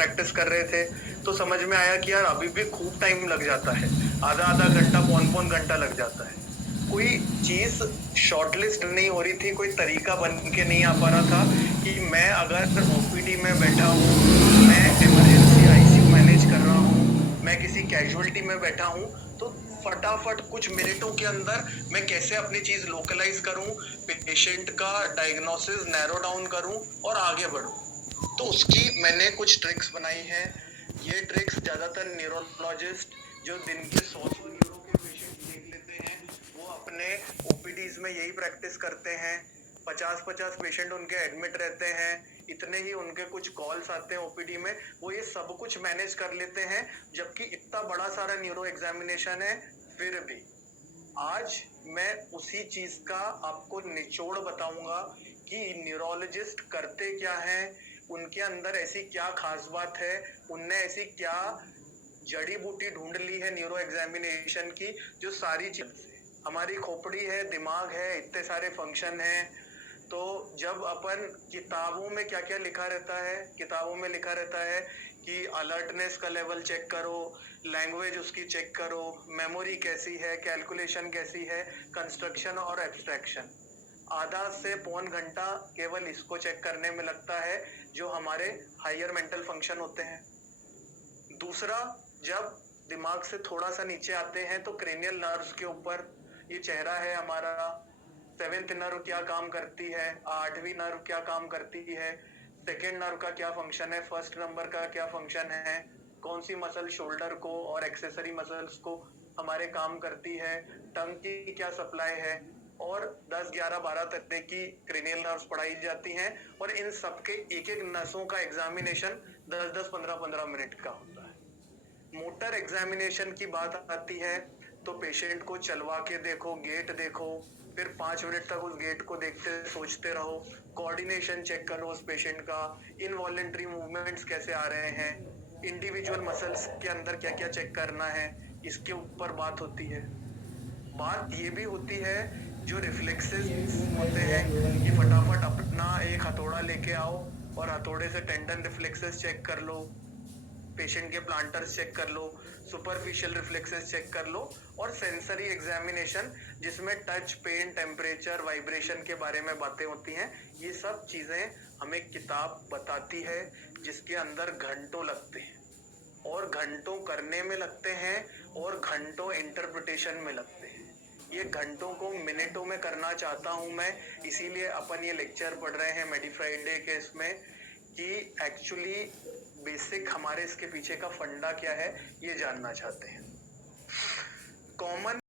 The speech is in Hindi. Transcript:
प्रैक्टिस कर रहे थे तो समझ में आया कि यार अभी भी खूब टाइम लग जाता है, आधा आधा घंटा पौन पौन घंटा लग जाता है। कोई चीज शॉर्टलिस्ट नहीं हो रही थी, कोई तरीका बन के नहीं आ पा रहा था कि मैं अगर ओपीडी में बैठा हूँ, मैं इमरजेंसी आईसीयू मैनेज कर रहा हूँ, मैं किसी कैजुअलिटी में बैठा हूँ, तो फटाफट कुछ मिनटों के अंदर मैं कैसे अपनी चीज लोकलाइज करूं, पेशेंट का डायग्नोसिस नैरो डाउन करूं और आगे बढ़ूं। तो उसकी मैंने कुछ ट्रिक्स बनाई हैं। ये ट्रिक्स ज्यादातर न्यूरोलॉजिस्ट जो दिन के 100 न्यूरो के पेशेंट देख लेते हैं वो अपने ओपीडीज में यही प्रैक्टिस करते हैं। 50-50 पेशेंट उनके एडमिट रहते हैं, इतने ही उनके कुछ कॉल्स आते हैं ओपीडी में, वो ये सब कुछ मैनेज कर लेते हैं, जबकि इतना बड़ा सारा न्यूरो एग्जामिनेशन है। फिर भी आज मैं उसी चीज का आपको निचोड़ बताऊंगा कि न्यूरोलॉजिस्ट करते क्या हैं, उनके अंदर ऐसी क्या खास बात है, उनने ऐसी क्या जड़ी बूटी ढूंढ ली है न्यूरो एग्जामिनेशन की, जो सारी चीज हमारी खोपड़ी है, दिमाग है, इतने सारे फंक्शन हैं। तो जब अपन किताबों में क्या क्या लिखा रहता है, किताबों में लिखा रहता है कि अलर्टनेस का लेवल चेक करो, लैंग्वेज उसकी चेक करो, मेमोरी कैसी है, कैलकुलेशन कैसी है, कंस्ट्रक्शन और एब्स्ट्रैक्शन, आधा से पौन घंटा केवल इसको चेक करने में लगता है, जो हमारे हायर मेंटल फंक्शन होते हैं। दूसरा, जब दिमाग से थोड़ा सा नीचे आते हैं तो क्रेनियल नर्व्स के ऊपर, ये चेहरा है हमारा, 7th नर्व क्या काम करती है, 8वीं नर्व क्या काम करती है, सेकेंड नर्व का क्या फंक्शन है, फर्स्ट नंबर का क्या फंक्शन है, कौन सी मसल शोल्डर को और एक्सेसरी मसल्स को हमारे काम करती है, टंग की क्या सप्लाई है, और 10, 11, 12 तरह की क्रेनियल नर्व्स पढ़ाई जाती हैं, और इन सबके एक एक नसों का एग्जामिनेशन 10-10, 15-15 मिनट का होता है। मोटर एग्जामिनेशन की बात आती है तो पेशेंट को चलवा के देखो, गेट देखो, फिर 5 मिनट तक उस गेट को देखते सोचते रहो, कोऑर्डिनेशन चेक करो उस पेशेंट का, इनवॉलेंट्री मूवमेंट्स कैसे आ रहे हैं, इंडिविजुअल मसल्स के अंदर क्या क्या चेक करना है, इसके ऊपर बात होती है। बात ये भी होती है जो रिफ्लेक्सेस होते हैं कि फटाफट अपना एक हथौड़ा लेके आओ और हथौड़े से टेंडन रिफ्लेक्सेस चेक कर लो, पेशेंट के प्लांटर्स चेक कर लो, सुपरफिशियल रिफ्लेक्सेस चेक कर लो, और सेंसरी एग्जामिनेशन जिसमें टच, पेन, टेम्परेचर, वाइब्रेशन के बारे में बातें होती हैं। ये सब चीजें हमें किताब बताती है, जिसके अंदर घंटों लगते हैं, और घंटों करने में लगते हैं, और घंटों इंटरप्रिटेशन में लगते हैं। ये घंटों को मिनटों में करना चाहता हूं मैं, इसीलिए अपन ये लेक्चर पढ़ रहे हैं मेडी फ्राइडे के इसमें, कि एक्चुअली बेसिक हमारे इसके पीछे का फंडा क्या है ये जानना चाहते हैं। कॉमन